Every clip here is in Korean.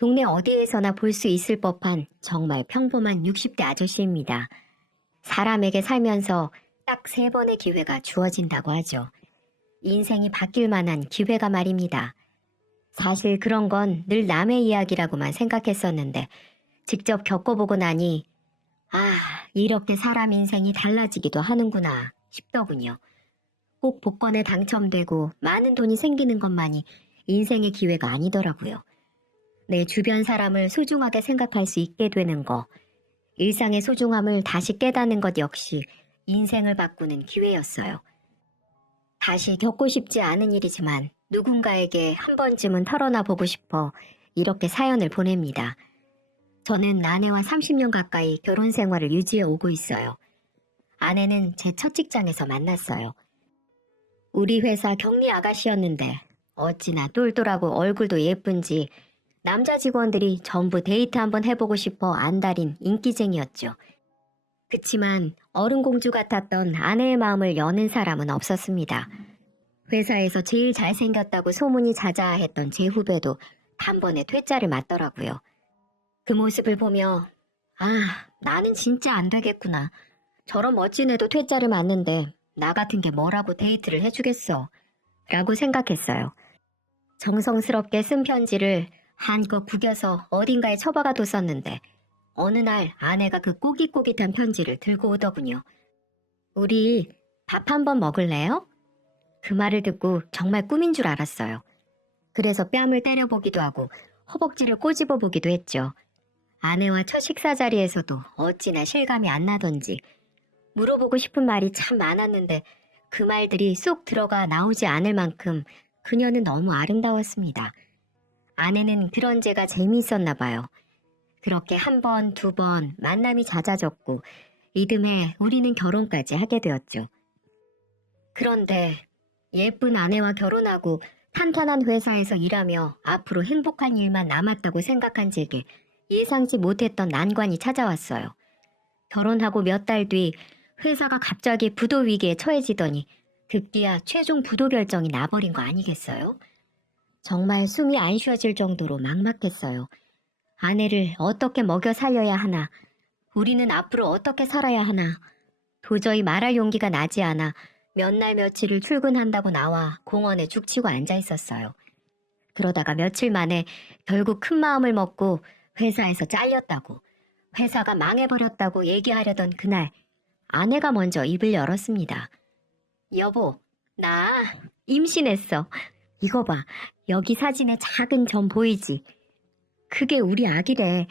동네 어디에서나 볼 수 있을 법한 정말 평범한 60대 아저씨입니다. 사람에게 살면서 딱 3번의 기회가 주어진다고 하죠. 인생이 바뀔 만한 기회가 말입니다. 사실 그런 건 늘 남의 이야기라고만 생각했었는데 직접 겪어보고 나니 아, 이렇게 사람 인생이 달라지기도 하는구나 싶더군요. 꼭 복권에 당첨되고 많은 돈이 생기는 것만이 인생의 기회가 아니더라고요. 내 주변 사람을 소중하게 생각할 수 있게 되는 거, 일상의 소중함을 다시 깨닫는 것 역시 인생을 바꾸는 기회였어요. 다시 겪고 싶지 않은 일이지만 누군가에게 한 번쯤은 털어놔 보고 싶어 이렇게 사연을 보냅니다. 저는 아내와 30년 가까이 결혼 생활을 유지해 오고 있어요. 아내는 제 첫 직장에서 만났어요. 우리 회사 격리 아가씨였는데 어찌나 똘똘하고 얼굴도 예쁜지 남자 직원들이 전부 데이트 한번 해보고 싶어 안달인 인기쟁이였죠. 그치만 어른공주 같았던 아내의 마음을 여는 사람은 없었습니다. 회사에서 제일 잘생겼다고 소문이 자자했던 제 후배도 단번에 퇴짜를 맞더라고요. 그 모습을 보며 나는 진짜 안 되겠구나. 저런 멋진 애도 퇴짜를 맞는데 나 같은 게 뭐라고 데이트를 해주겠어. 라고 생각했어요. 정성스럽게 쓴 편지를 한껏 구겨서 어딘가에 처박아 뒀었는데 어느 날 아내가 그 꼬깃꼬깃한 편지를 들고 오더군요. 우리 밥 한번 먹을래요? 그 말을 듣고 정말 꿈인 줄 알았어요. 그래서 뺨을 때려보기도 하고 허벅지를 꼬집어 보기도 했죠. 아내와 첫 식사 자리에서도 어찌나 실감이 안 나던지 물어보고 싶은 말이 참 많았는데 그 말들이 쏙 들어가 나오지 않을 만큼 그녀는 너무 아름다웠습니다. 아내는 그런 제가 재미있었나 봐요. 그렇게 한 번, 2번 만남이 잦아졌고 이듬해 우리는 결혼까지 하게 되었죠. 그런데 예쁜 아내와 결혼하고 탄탄한 회사에서 일하며 앞으로 행복한 일만 남았다고 생각한 제게 예상치 못했던 난관이 찾아왔어요. 결혼하고 몇 달 뒤 회사가 갑자기 부도 위기에 처해지더니 급기야 최종 부도 결정이 나버린 거 아니겠어요? 정말 숨이 안 쉬어질 정도로 막막했어요. 아내를 어떻게 먹여 살려야 하나, 우리는 앞으로 어떻게 살아야 하나, 도저히 말할 용기가 나지 않아 몇 날 며칠을 출근한다고 나와 공원에 죽치고 앉아 있었어요. 그러다가 며칠 만에 결국 큰 마음을 먹고 회사에서 잘렸다고, 회사가 망해버렸다고 얘기하려던 그날 아내가 먼저 입을 열었습니다. 여보, 나 임신했어. 이거 봐, 여기 사진에 작은 점 보이지? 그게 우리 아기래.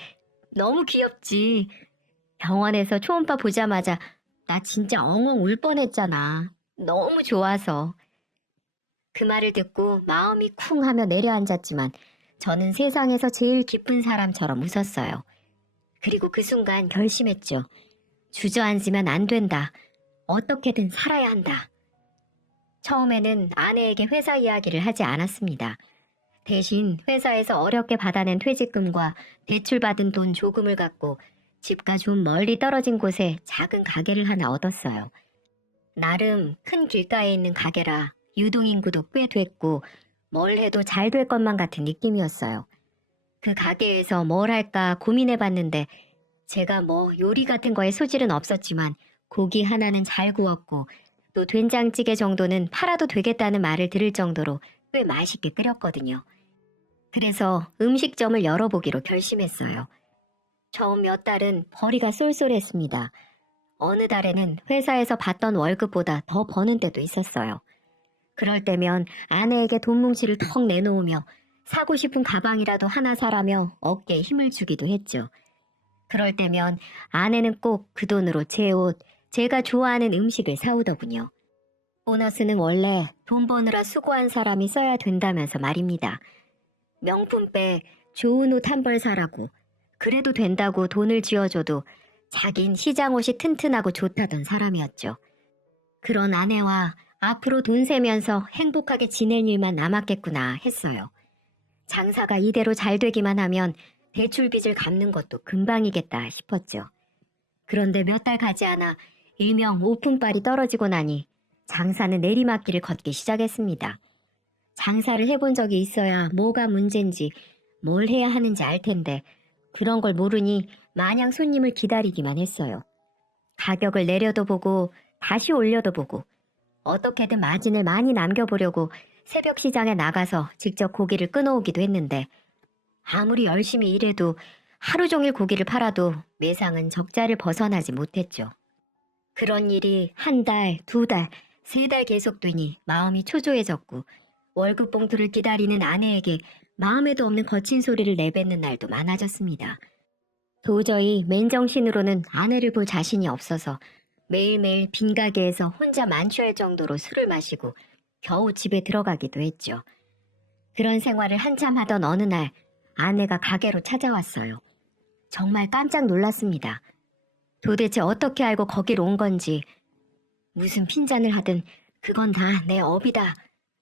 너무 귀엽지? 병원에서 초음파 보자마자 나 진짜 엉엉 울 뻔했잖아. 너무 좋아서. 그 말을 듣고 마음이 쿵 하며 내려앉았지만 저는 세상에서 제일 기쁜 사람처럼 웃었어요. 그리고 그 순간 결심했죠. 주저앉으면 안 된다. 어떻게든 살아야 한다. 처음에는 아내에게 회사 이야기를 하지 않았습니다. 대신 회사에서 어렵게 받아낸 퇴직금과 대출받은 돈 조금을 갖고 집과 좀 멀리 떨어진 곳에 작은 가게를 하나 얻었어요. 나름 큰 길가에 있는 가게라 유동인구도 꽤 됐고 뭘 해도 잘 될 것만 같은 느낌이었어요. 그 가게에서 뭘 할까 고민해봤는데 제가 뭐 요리 같은 거에 소질은 없었지만 고기 하나는 잘 구웠고 또 된장찌개 정도는 팔아도 되겠다는 말을 들을 정도로 꽤 맛있게 끓였거든요. 그래서 음식점을 열어보기로 결심했어요. 처음 몇 달은 벌이가 쏠쏠했습니다. 어느 달에는 회사에서 받던 월급보다 더 버는 때도 있었어요. 그럴 때면 아내에게 돈 뭉치를 턱 내놓으며 사고 싶은 가방이라도 하나 사라며 어깨에 힘을 주기도 했죠. 그럴 때면 아내는 꼭 그 돈으로 제 옷, 제가 좋아하는 음식을 사오더군요. 보너스는 원래 돈 버느라 수고한 사람이 써야 된다면서 말입니다. 명품백, 좋은 옷 한 벌 사라고, 그래도 된다고 돈을 쥐어줘도 자긴 시장 옷이 튼튼하고 좋다던 사람이었죠. 그런 아내와 앞으로 돈 세면서 행복하게 지낼 일만 남았겠구나 했어요. 장사가 이대로 잘 되기만 하면 대출 빚을 갚는 것도 금방이겠다 싶었죠. 그런데 몇 달 가지 않아 일명 오픈빨이 떨어지고 나니 장사는 내리막길을 걷기 시작했습니다. 장사를 해본 적이 있어야 뭐가 문제인지 뭘 해야 하는지 알 텐데 그런 걸 모르니 마냥 손님을 기다리기만 했어요. 가격을 내려도 보고 다시 올려도 보고 어떻게든 마진을 많이 남겨보려고 새벽 시장에 나가서 직접 고기를 끊어오기도 했는데 아무리 열심히 일해도 하루 종일 고기를 팔아도 매상은 적자를 벗어나지 못했죠. 그런 일이 한 달, 두 달, 세 달 계속되니 마음이 초조해졌고 월급 봉투를 기다리는 아내에게 마음에도 없는 거친 소리를 내뱉는 날도 많아졌습니다. 도저히 맨정신으로는 아내를 볼 자신이 없어서 매일매일 빈 가게에서 혼자 만취할 정도로 술을 마시고 겨우 집에 들어가기도 했죠. 그런 생활을 한참 하던 어느 날 아내가 가게로 찾아왔어요. 정말 깜짝 놀랐습니다. 도대체 어떻게 알고 거기로 온 건지 무슨 핀잔을 하든 그건 다 내 업이다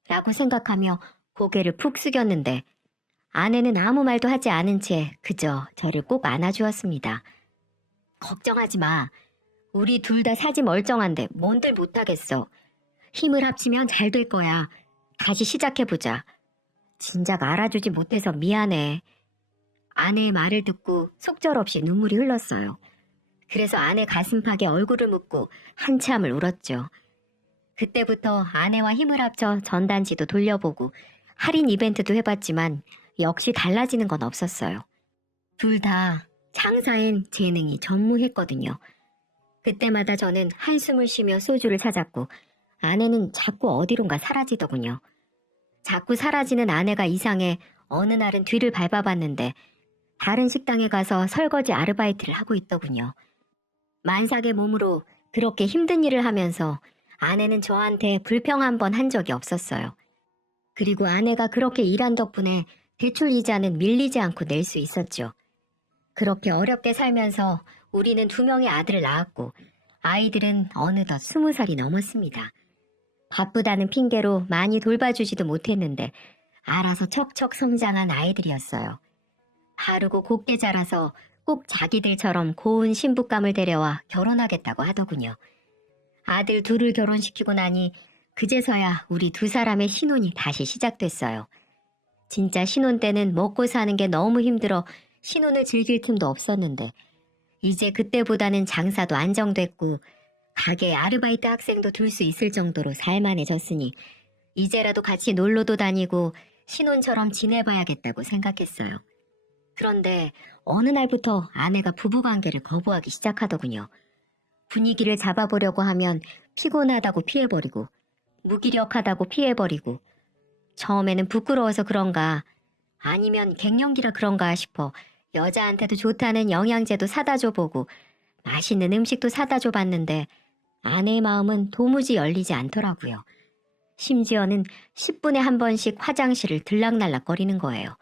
라고 생각하며 고개를 푹 숙였는데 아내는 아무 말도 하지 않은 채 그저 저를 꼭 안아주었습니다. 걱정하지 마. 우리 둘 다 사지 멀쩡한데 뭔들 못하겠어. 힘을 합치면 잘 될 거야. 다시 시작해보자. 진작 알아주지 못해서 미안해. 아내의 말을 듣고 속절없이 눈물이 흘렀어요. 그래서 아내 가슴팍에 얼굴을 묻고 한참을 울었죠. 그때부터 아내와 힘을 합쳐 전단지도 돌려보고 할인 이벤트도 해봤지만 역시 달라지는 건 없었어요. 둘 다 장사엔 재능이 전무했거든요. 그때마다 저는 한숨을 쉬며 소주를 찾았고 아내는 자꾸 어디론가 사라지더군요. 자꾸 사라지는 아내가 이상해 어느 날은 뒤를 밟아봤는데 다른 식당에 가서 설거지 아르바이트를 하고 있더군요. 만삭의 몸으로 그렇게 힘든 일을 하면서 아내는 저한테 불평 한 번 한 적이 없었어요. 그리고 아내가 그렇게 일한 덕분에 대출 이자는 밀리지 않고 낼 수 있었죠. 그렇게 어렵게 살면서 우리는 2명의 아들을 낳았고 아이들은 어느덧 20살이 넘었습니다. 바쁘다는 핑계로 많이 돌봐주지도 못했는데 알아서 척척 성장한 아이들이었어요. 바르고 곱게 자라서 꼭 자기들처럼 고운 신부감을 데려와 결혼하겠다고 하더군요. 아들 둘을 결혼시키고 나니 그제서야 우리 두 사람의 신혼이 다시 시작됐어요. 진짜 신혼 때는 먹고 사는 게 너무 힘들어 신혼을 즐길 틈도 없었는데 이제 그때보다는 장사도 안정됐고 가게에 아르바이트 학생도 둘 수 있을 정도로 살만해졌으니 이제라도 같이 놀러도 다니고 신혼처럼 지내봐야겠다고 생각했어요. 그런데 어느 날부터 아내가 부부관계를 거부하기 시작하더군요. 분위기를 잡아보려고 하면 피곤하다고 피해버리고 무기력하다고 피해버리고 처음에는 부끄러워서 그런가 아니면 갱년기라 그런가 싶어 여자한테도 좋다는 영양제도 사다 줘보고 맛있는 음식도 사다 줘봤는데 아내의 마음은 도무지 열리지 않더라고요. 심지어는 10분에 한 번씩 화장실을 들락날락거리는 거예요.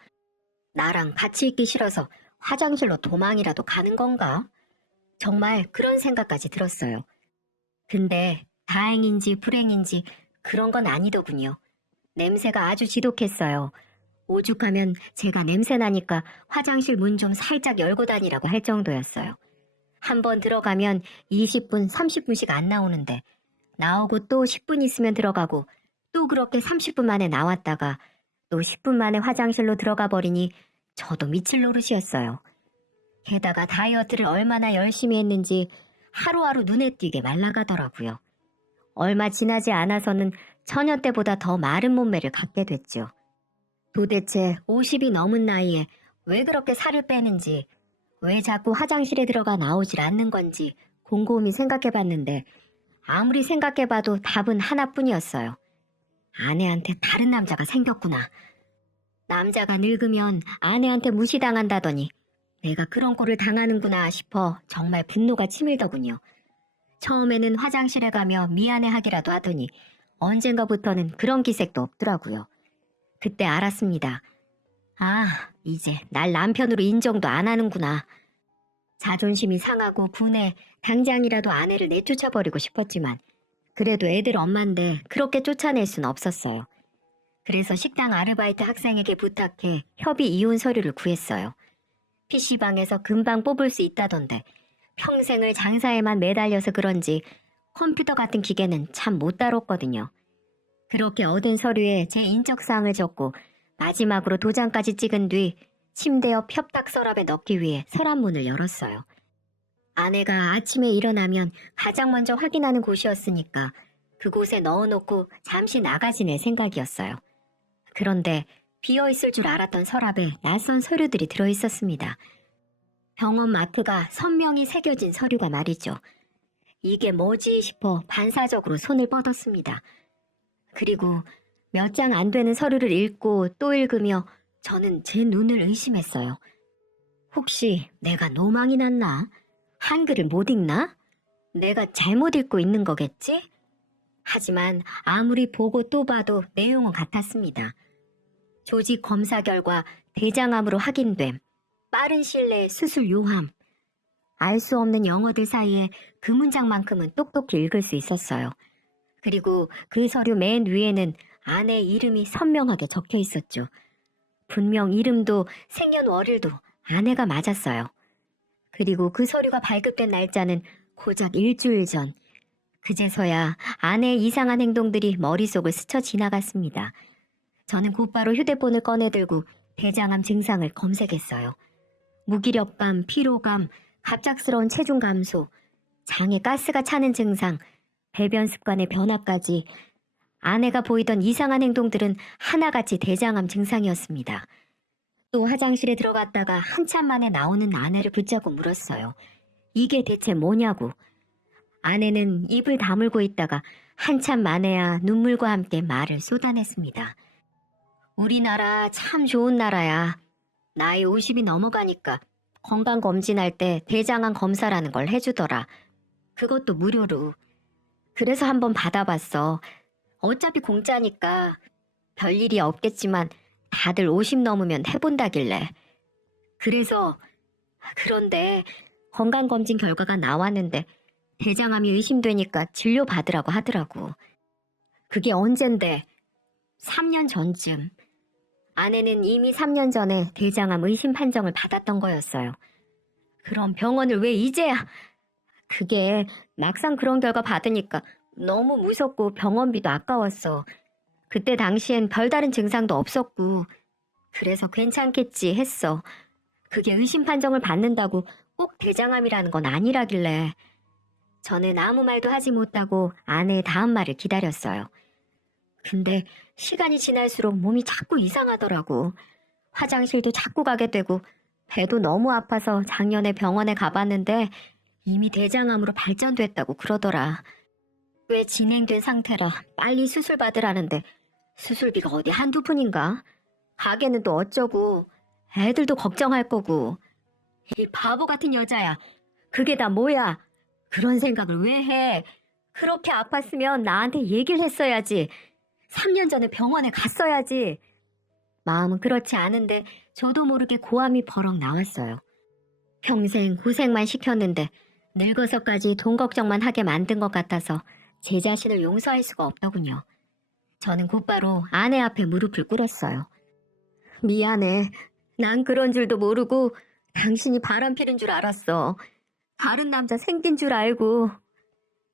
나랑 같이 있기 싫어서 화장실로 도망이라도 가는 건가? 정말 그런 생각까지 들었어요. 근데 다행인지 불행인지 그런 건 아니더군요. 냄새가 아주 지독했어요. 오죽하면 제가 냄새 나니까 화장실 문 좀 살짝 열고 다니라고 할 정도였어요. 한 번 들어가면 20분, 30분씩 안 나오는데 나오고 또 10분 있으면 들어가고 또 그렇게 30분 만에 나왔다가 또 10분 만에 화장실로 들어가 버리니 저도 미칠 노릇이었어요. 게다가 다이어트를 얼마나 열심히 했는지 하루하루 눈에 띄게 말라가더라고요. 얼마 지나지 않아서는 처녀 때보다 더 마른 몸매를 갖게 됐죠. 도대체 50이 넘은 나이에 왜 그렇게 살을 빼는지, 왜 자꾸 화장실에 들어가 나오질 않는 건지 곰곰이 생각해봤는데 아무리 생각해봐도 답은 하나뿐이었어요. 아내한테 다른 남자가 생겼구나. 남자가 늙으면 아내한테 무시당한다더니 내가 그런 꼴을 당하는구나 싶어 정말 분노가 치밀더군요. 처음에는 화장실에 가며 미안해하기라도 하더니 언젠가부터는 그런 기색도 없더라고요. 그때 알았습니다. 아, 이제 날 남편으로 인정도 안 하는구나. 자존심이 상하고 분해 당장이라도 아내를 내쫓아버리고 싶었지만 그래도 애들 엄마인데 그렇게 쫓아낼 순 없었어요. 그래서 식당 아르바이트 학생에게 부탁해 협의 이혼 서류를 구했어요. PC방에서 금방 뽑을 수 있다던데 평생을 장사에만 매달려서 그런지 컴퓨터 같은 기계는 참 못 다뤘거든요. 그렇게 얻은 서류에 제 인적사항을 적고 마지막으로 도장까지 찍은 뒤 침대 옆 협탁 서랍에 넣기 위해 서랍문을 열었어요. 아내가 아침에 일어나면 가장 먼저 확인하는 곳이었으니까 그곳에 넣어놓고 잠시 나가 지낼 생각이었어요. 그런데 비어있을 줄 알았던 서랍에 낯선 서류들이 들어있었습니다. 병원 마크가 선명히 새겨진 서류가 말이죠. 이게 뭐지 싶어 반사적으로 손을 뻗었습니다. 그리고 몇 장 안 되는 서류를 읽고 또 읽으며 저는 제 눈을 의심했어요. 혹시 내가 노망이 났나? 한글을 못 읽나? 내가 잘못 읽고 있는 거겠지? 하지만 아무리 보고 또 봐도 내용은 같았습니다. 조직 검사 결과 대장암으로 확인됨, 빠른 시일 내에 수술 요함. 알 수 없는 영어들 사이에 그 문장만큼은 똑똑히 읽을 수 있었어요. 그리고 그 서류 맨 위에는 아내 이름이 선명하게 적혀 있었죠. 분명 이름도 생년월일도 아내가 맞았어요. 그리고 그 서류가 발급된 날짜는 고작 일주일 전. 그제서야 아내의 이상한 행동들이 머릿속을 스쳐 지나갔습니다. 저는 곧바로 휴대폰을 꺼내들고 대장암 증상을 검색했어요. 무기력감, 피로감, 갑작스러운 체중 감소, 장에 가스가 차는 증상, 배변 습관의 변화까지 아내가 보이던 이상한 행동들은 하나같이 대장암 증상이었습니다. 또 화장실에 들어갔다가 한참 만에 나오는 아내를 붙잡고 물었어요. 이게 대체 뭐냐고. 아내는 입을 다물고 있다가 한참 만에야 눈물과 함께 말을 쏟아냈습니다. 우리나라 참 좋은 나라야. 나이 50이 넘어가니까 건강검진할 때 대장암 검사라는 걸 해주더라. 그것도 무료로. 그래서 한번 받아봤어. 어차피 공짜니까 별일이 없겠지만 다들 50 넘으면 해본다길래. 그런데 건강검진 결과가 나왔는데 대장암이 의심되니까 진료받으라고 하더라고. 그게 언젠데? 3년 전쯤. 아내는 이미 3년 전에 대장암 의심 판정을 받았던 거였어요. 그럼 병원을 왜 이제야? 그게 막상 그런 결과 받으니까 너무 무섭고 병원비도 아까웠어. 그때 당시엔 별다른 증상도 없었고 그래서 괜찮겠지 했어. 그게 의심 판정을 받는다고 꼭 대장암이라는 건 아니라길래. 저는 아무 말도 하지 못하고 아내의 다음 말을 기다렸어요. 근데 시간이 지날수록 몸이 자꾸 이상하더라고. 화장실도 자꾸 가게 되고 배도 너무 아파서 작년에 병원에 가봤는데 이미 대장암으로 발전됐다고 그러더라. 꽤 진행된 상태라 빨리 수술 받으라는데 수술비가 어디 한두 푼인가? 가게는 또 어쩌고 애들도 걱정할 거고. 이 바보 같은 여자야. 그게 다 뭐야? 그런 생각을 왜 해? 그렇게 아팠으면 나한테 얘기를 했어야지. 3년 전에 병원에 갔어야지. 마음은 그렇지 않은데 저도 모르게 고함이 버럭 나왔어요. 평생 고생만 시켰는데 늙어서까지 돈 걱정만 하게 만든 것 같아서 제 자신을 용서할 수가 없더군요. 저는 곧바로 아내 앞에 무릎을 꿇었어요. 미안해. 난 그런 줄도 모르고 당신이 바람피는 줄 알았어. 다른 남자 생긴 줄 알고.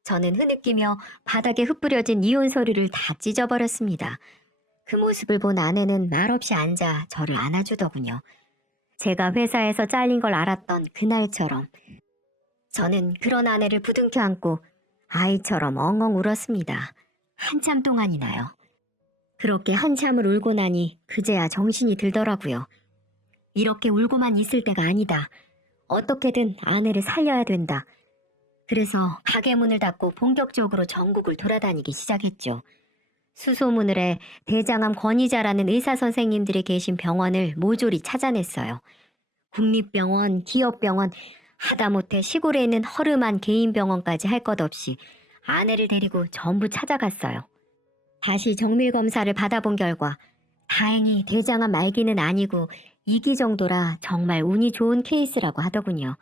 저는 흐느끼며 바닥에 흩뿌려진 이혼 서류를 다 찢어버렸습니다. 그 모습을 본 아내는 말없이 앉아 저를 안아주더군요. 제가 회사에서 잘린 걸 알았던 그날처럼. 저는 그런 아내를 부둥켜 안고 아이처럼 엉엉 울었습니다. 한참 동안이나요. 그렇게 한참을 울고 나니 그제야 정신이 들더라고요. 이렇게 울고만 있을 때가 아니다. 어떻게든 아내를 살려야 된다. 그래서 가게 문을 닫고 본격적으로 전국을 돌아다니기 시작했죠. 수소문을 대장암 권위자라는 의사 선생님들이 계신 병원을 모조리 찾아냈어요. 국립병원, 기업병원, 하다못해 시골에 있는 허름한 개인 병원까지 할 것 없이 아내를 데리고 전부 찾아갔어요. 다시 정밀 검사를 받아본 결과 다행히 대장암 말기는 아니고 2기 정도라 정말 운이 좋은 케이스라고 하더군요.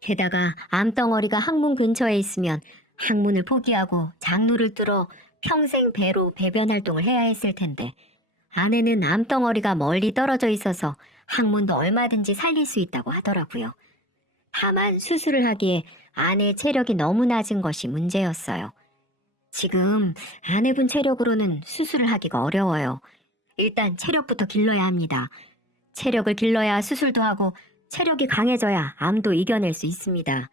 게다가 암덩어리가 항문 근처에 있으면 항문을 포기하고 장루를 뚫어 평생 배로 배변 활동을 해야 했을 텐데 아내는 암덩어리가 멀리 떨어져 있어서 항문도 얼마든지 살릴 수 있다고 하더라고요. 다만 수술을 하기에 아내의 체력이 너무 낮은 것이 문제였어요. 지금 아내분 체력으로는 수술을 하기가 어려워요. 일단 체력부터 길러야 합니다. 체력을 길러야 수술도 하고 체력이 강해져야 암도 이겨낼 수 있습니다.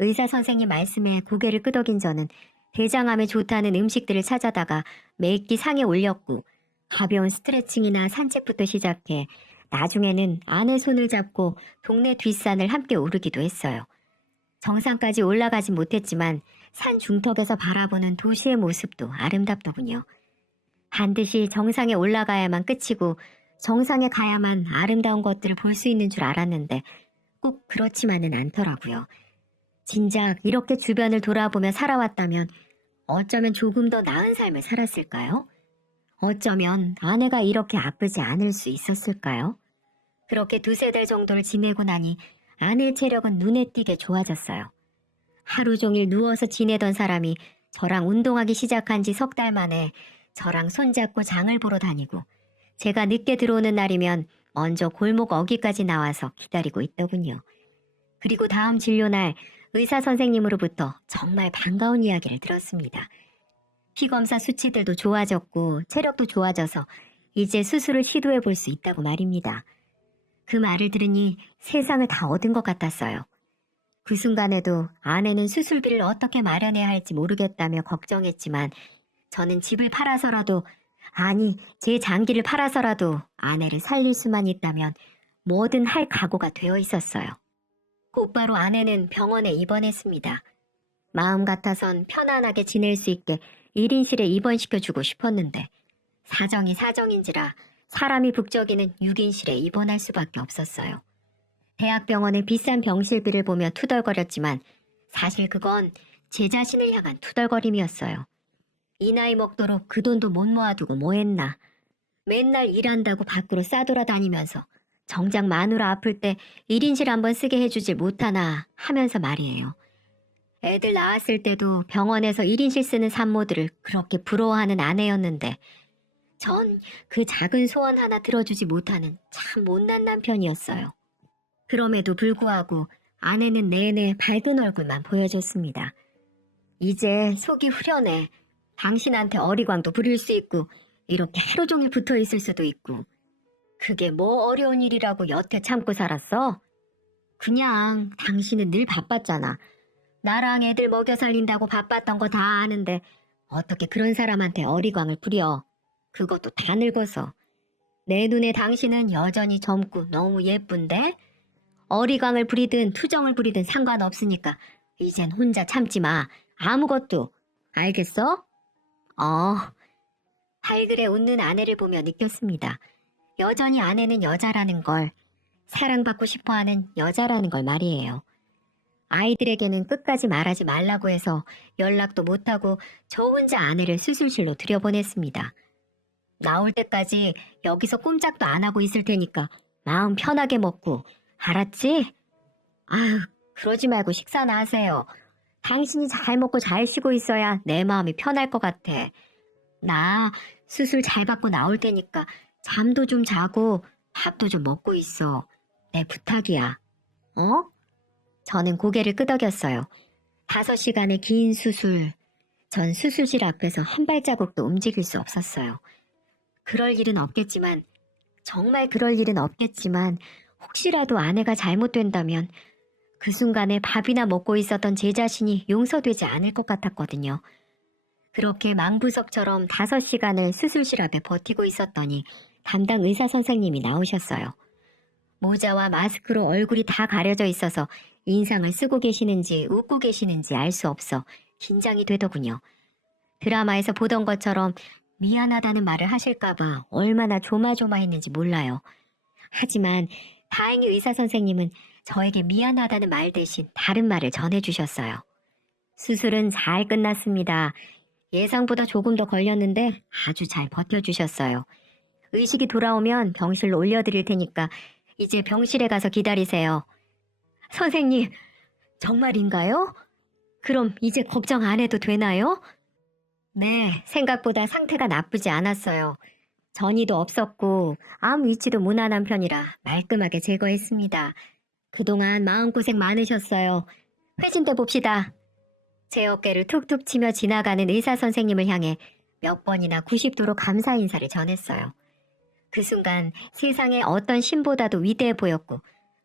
의사 선생님 말씀에 고개를 끄덕인 저는 대장암에 좋다는 음식들을 찾아다가 매끼 상에 올렸고 가벼운 스트레칭이나 산책부터 시작해 나중에는 아내 손을 잡고 동네 뒷산을 함께 오르기도 했어요. 정상까지 올라가진 못했지만 산 중턱에서 바라보는 도시의 모습도 아름답더군요. 반드시 정상에 올라가야만 끝이고 정상에 가야만 아름다운 것들을 볼 수 있는 줄 알았는데 꼭 그렇지만은 않더라고요. 진작 이렇게 주변을 돌아보며 살아왔다면 어쩌면 조금 더 나은 삶을 살았을까요? 어쩌면 아내가 이렇게 아프지 않을 수 있었을까요? 그렇게 두세 달 정도를 지내고 나니 아내의 체력은 눈에 띄게 좋아졌어요. 하루 종일 누워서 지내던 사람이 저랑 운동하기 시작한 지 석 달 만에 저랑 손잡고 장을 보러 다니고 제가 늦게 들어오는 날이면 먼저 골목 어귀까지 나와서 기다리고 있더군요. 그리고 다음 진료날 의사 선생님으로부터 정말 반가운 이야기를 들었습니다. 피검사 수치들도 좋아졌고 체력도 좋아져서 이제 수술을 시도해 볼 수 있다고 말입니다. 그 말을 들으니 세상을 다 얻은 것 같았어요. 그 순간에도 아내는 수술비를 어떻게 마련해야 할지 모르겠다며 걱정했지만 저는 집을 팔아서라도, 아니 제 장기를 팔아서라도 아내를 살릴 수만 있다면 뭐든 할 각오가 되어 있었어요. 곧바로 아내는 병원에 입원했습니다. 마음 같아선 편안하게 지낼 수 있게 1인실에 입원시켜주고 싶었는데 사정이 사정인지라 사람이 북적이는 6인실에 입원할 수밖에 없었어요. 대학병원의 비싼 병실비를 보며 투덜거렸지만 사실 그건 제 자신을 향한 투덜거림이었어요. 이 나이 먹도록 그 돈도 못 모아두고 뭐했나. 맨날 일한다고 밖으로 싸돌아다니면서 정작 마누라 아플 때 1인실 한번 쓰게 해주질 못하나 하면서 말이에요. 애들 낳았을 때도 병원에서 1인실 쓰는 산모들을 그렇게 부러워하는 아내였는데 전 그 작은 소원 하나 들어주지 못하는 참 못난 남편이었어요. 그럼에도 불구하고 아내는 내내 밝은 얼굴만 보여줬습니다. 이제 속이 후련해. 당신한테 어리광도 부릴 수 있고 이렇게 하루 종일 붙어 있을 수도 있고 그게 뭐 어려운 일이라고 여태 참고 살았어? 그냥 당신은 늘 바빴잖아. 나랑 애들 먹여 살린다고 바빴던 거 다 아는데 어떻게 그런 사람한테 어리광을 부려. 그것도 다 늙어서. 내 눈에 당신은 여전히 젊고 너무 예쁜데? 어리광을 부리든 투정을 부리든 상관없으니까 이젠 혼자 참지 마. 아무것도. 알겠어? 발그레 웃는 아내를 보며 느꼈습니다. 여전히 아내는 여자라는 걸, 사랑받고 싶어하는 여자라는 걸 말이에요. 아이들에게는 끝까지 말하지 말라고 해서 연락도 못하고 저 혼자 아내를 수술실로 들여보냈습니다. 나올 때까지 여기서 꼼짝도 안 하고 있을 테니까 마음 편하게 먹고, 알았지? 아유, 그러지 말고 식사나 하세요. 당신이 잘 먹고 잘 쉬고 있어야 내 마음이 편할 것 같아. 나 수술 잘 받고 나올 테니까 잠도 좀 자고 밥도 좀 먹고 있어. 내 부탁이야. 어? 저는 고개를 끄덕였어요. 5시간의 긴 수술. 전 수술실 앞에서 한 발자국도 움직일 수 없었어요. 그럴 일은 없겠지만, 정말 그럴 일은 없겠지만 혹시라도 아내가 잘못된다면 그 순간에 밥이나 먹고 있었던 제 자신이 용서되지 않을 것 같았거든요. 그렇게 망부석처럼 5시간을 수술실 앞에 버티고 있었더니 담당 의사 선생님이 나오셨어요. 모자와 마스크로 얼굴이 다 가려져 있어서 인상을 쓰고 계시는지 웃고 계시는지 알 수 없어 긴장이 되더군요. 드라마에서 보던 것처럼 미안하다는 말을 하실까봐 얼마나 조마조마했는지 몰라요. 하지만 다행히 의사 선생님은 저에게 미안하다는 말 대신 다른 말을 전해주셨어요. 수술은 잘 끝났습니다. 예상보다 조금 더 걸렸는데 아주 잘 버텨주셨어요. 의식이 돌아오면 병실로 올려드릴 테니까 이제 병실에 가서 기다리세요. 선생님, 정말인가요? 그럼 이제 걱정 안 해도 되나요? 네, 생각보다 상태가 나쁘지 않았어요. 전이도 없었고 암 위치도 무난한 편이라 말끔하게 제거했습니다. 그동안 마음고생 많으셨어요. 회진 때 봅시다. 제 어깨를 툭툭 치며 지나가는 의사 선생님을 향해 몇 번이나 90도로 감사 인사를 전했어요. 그 순간 세상에 어떤 신보다도 위대해 보였고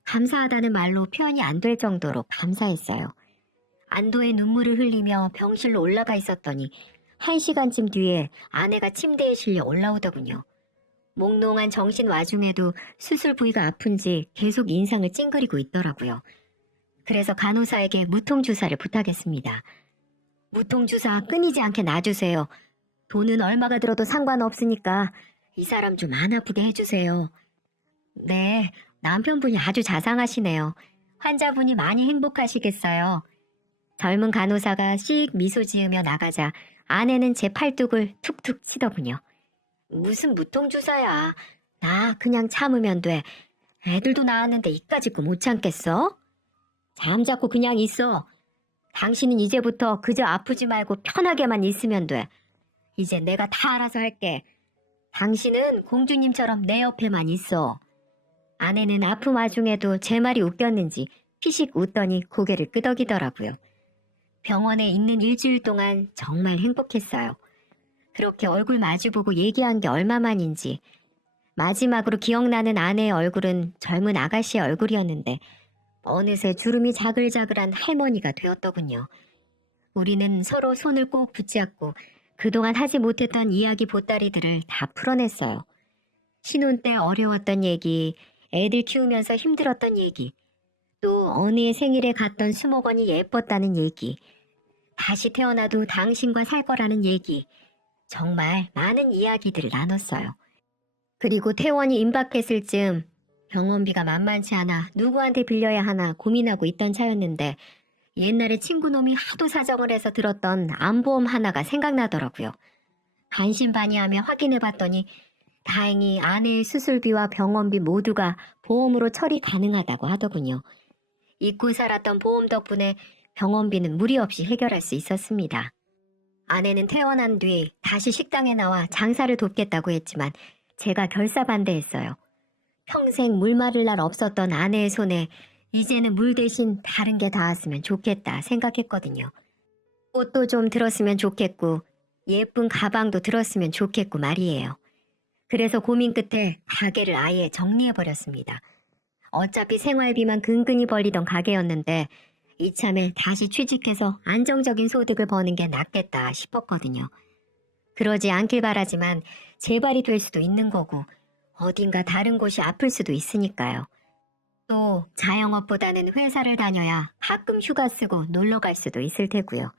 감사하다는 말로 표현이 안 될 정도로 감사했어요. 안도의 눈물을 흘리며 병실로 올라가 있었더니 1시간쯤 뒤에 아내가 침대에 실려 올라오더군요. 몽롱한 정신 와중에도 수술 부위가 아픈지 계속 인상을 찡그리고 있더라고요. 그래서 간호사에게 무통주사를 부탁했습니다. 무통주사 끊이지 않게 놔주세요. 돈은 얼마가 들어도 상관없으니까 이 사람 좀 안 아프게 해주세요. 네, 남편분이 아주 자상하시네요. 환자분이 많이 행복하시겠어요. 젊은 간호사가 씩 미소 지으며 나가자 아내는 제 팔뚝을 툭툭 치더군요. 무슨 무통주사야. 나 그냥 참으면 돼. 애들도 낳았는데 이까짓 거 못 참겠어? 잠자코 그냥 있어. 당신은 이제부터 그저 아프지 말고 편하게만 있으면 돼. 이제 내가 다 알아서 할게. 당신은 공주님처럼 내 옆에만 있어. 아내는 아픔 와중에도 제 말이 웃겼는지 피식 웃더니 고개를 끄덕이더라고요. 병원에 있는 일주일 동안 정말 행복했어요. 그렇게 얼굴 마주보고 얘기한 게 얼마만인지. 마지막으로 기억나는 아내의 얼굴은 젊은 아가씨의 얼굴이었는데 어느새 주름이 자글자글한 할머니가 되었더군요. 우리는 서로 손을 꼭 붙잡고 그동안 하지 못했던 이야기 보따리들을 다 풀어냈어요. 신혼 때 어려웠던 얘기, 애들 키우면서 힘들었던 얘기, 또 언니의 생일에 갔던 수목원이 예뻤다는 얘기, 다시 태어나도 당신과 살 거라는 얘기, 정말 많은 이야기들을 나눴어요. 그리고 퇴원이 임박했을 즈음 병원비가 만만치 않아 누구한테 빌려야 하나 고민하고 있던 차였는데 옛날에 친구놈이 하도 사정을 해서 들었던 암보험 하나가 생각나더라고요. 반신반의하며 확인해봤더니 다행히 아내의 수술비와 병원비 모두가 보험으로 처리 가능하다고 하더군요. 잊고 살았던 보험 덕분에 병원비는 무리 없이 해결할 수 있었습니다. 아내는 퇴원한 뒤 다시 식당에 나와 장사를 돕겠다고 했지만 제가 결사반대했어요. 평생 물 마를 날 없었던 아내의 손에 이제는 물 대신 다른 게 닿았으면 좋겠다 생각했거든요. 옷도 좀 들었으면 좋겠고 예쁜 가방도 들었으면 좋겠고 말이에요. 그래서 고민 끝에 가게를 아예 정리해버렸습니다. 어차피 생활비만 근근히 벌리던 가게였는데 이참에 다시 취직해서 안정적인 소득을 버는 게 낫겠다 싶었거든요. 그러지 않길 바라지만 재발이 될 수도 있는 거고 어딘가 다른 곳이 아플 수도 있으니까요. 또 자영업보다는 회사를 다녀야 가끔 휴가 쓰고 놀러 갈 수도 있을 테고요.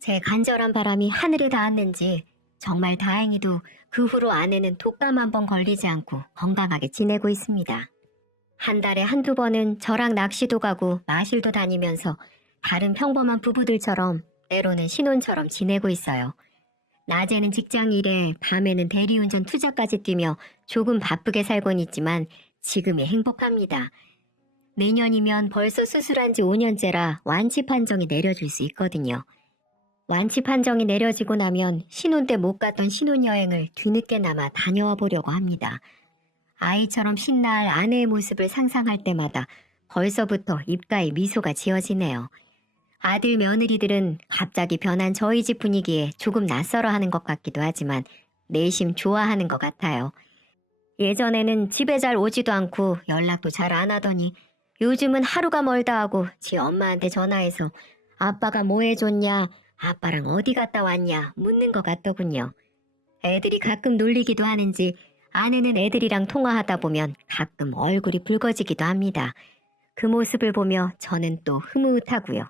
제 간절한 바람이 하늘에 닿았는지 정말 다행히도 그 후로 아내는 독감 한 번 걸리지 않고 건강하게 지내고 있습니다. 한 달에 한두 번은 저랑 낚시도 가고 마실도 다니면서 다른 평범한 부부들처럼 때로는 신혼처럼 지내고 있어요. 낮에는 직장 일에 밤에는 대리운전 투자까지 뛰며 조금 바쁘게 살곤 있지만 지금이 행복합니다. 내년이면 벌써 수술한 지 5년째라 완치 판정이 내려질 수 있거든요. 완치 판정이 내려지고 나면 신혼 때 못 갔던 신혼여행을 뒤늦게나마 다녀와 보려고 합니다. 아이처럼 신날 아내의 모습을 상상할 때마다 벌써부터 입가에 미소가 지어지네요. 아들 며느리들은 갑자기 변한 저희 집 분위기에 조금 낯설어하는 것 같기도 하지만 내심 좋아하는 것 같아요. 예전에는 집에 잘 오지도 않고 연락도 잘 안 하더니 요즘은 하루가 멀다 하고 지 엄마한테 전화해서 아빠가 뭐 해줬냐, 아빠랑 어디 갔다 왔냐 묻는 것 같더군요. 애들이 가끔 놀리기도 하는지 아내는 애들이랑 통화하다 보면 가끔 얼굴이 붉어지기도 합니다. 그 모습을 보며 저는 또 흐뭇하고요.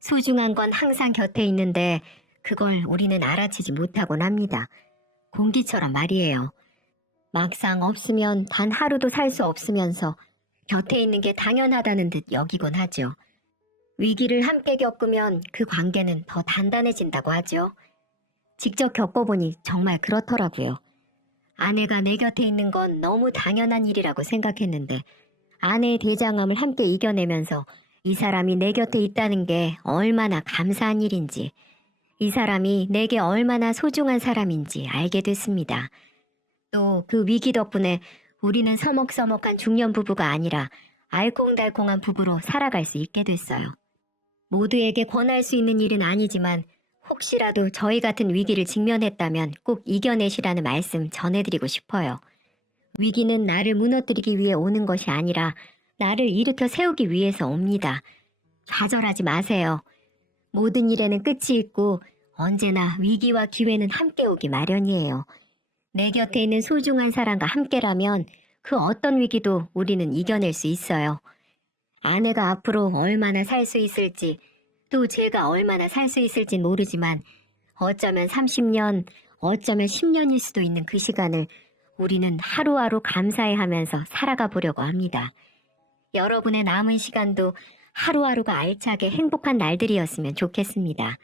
소중한 건 항상 곁에 있는데 그걸 우리는 알아채지 못하곤 합니다. 공기처럼 말이에요. 막상 없으면 단 하루도 살 수 없으면서 곁에 있는 게 당연하다는 듯 여기곤 하죠. 위기를 함께 겪으면 그 관계는 더 단단해진다고 하죠. 직접 겪어보니 정말 그렇더라고요. 아내가 내 곁에 있는 건 너무 당연한 일이라고 생각했는데 아내의 대장암을 함께 이겨내면서 이 사람이 내 곁에 있다는 게 얼마나 감사한 일인지, 이 사람이 내게 얼마나 소중한 사람인지 알게 됐습니다. 또 그 위기 덕분에 우리는 서먹서먹한 중년 부부가 아니라 알콩달콩한 부부로 살아갈 수 있게 됐어요. 모두에게 권할 수 있는 일은 아니지만 혹시라도 저희 같은 위기를 직면했다면 꼭 이겨내시라는 말씀 전해드리고 싶어요. 위기는 나를 무너뜨리기 위해 오는 것이 아니라 나를 일으켜 세우기 위해서 옵니다. 좌절하지 마세요. 모든 일에는 끝이 있고 언제나 위기와 기회는 함께 오기 마련이에요. 내 곁에 있는 소중한 사람과 함께라면 그 어떤 위기도 우리는 이겨낼 수 있어요. 아내가 앞으로 얼마나 살 수 있을지, 또 제가 얼마나 살 수 있을진 모르지만 어쩌면 30년, 어쩌면 10년일 수도 있는 그 시간을 우리는 하루하루 감사해하면서 살아가 보려고 합니다. 여러분의 남은 시간도 하루하루가 알차게 행복한 날들이었으면 좋겠습니다.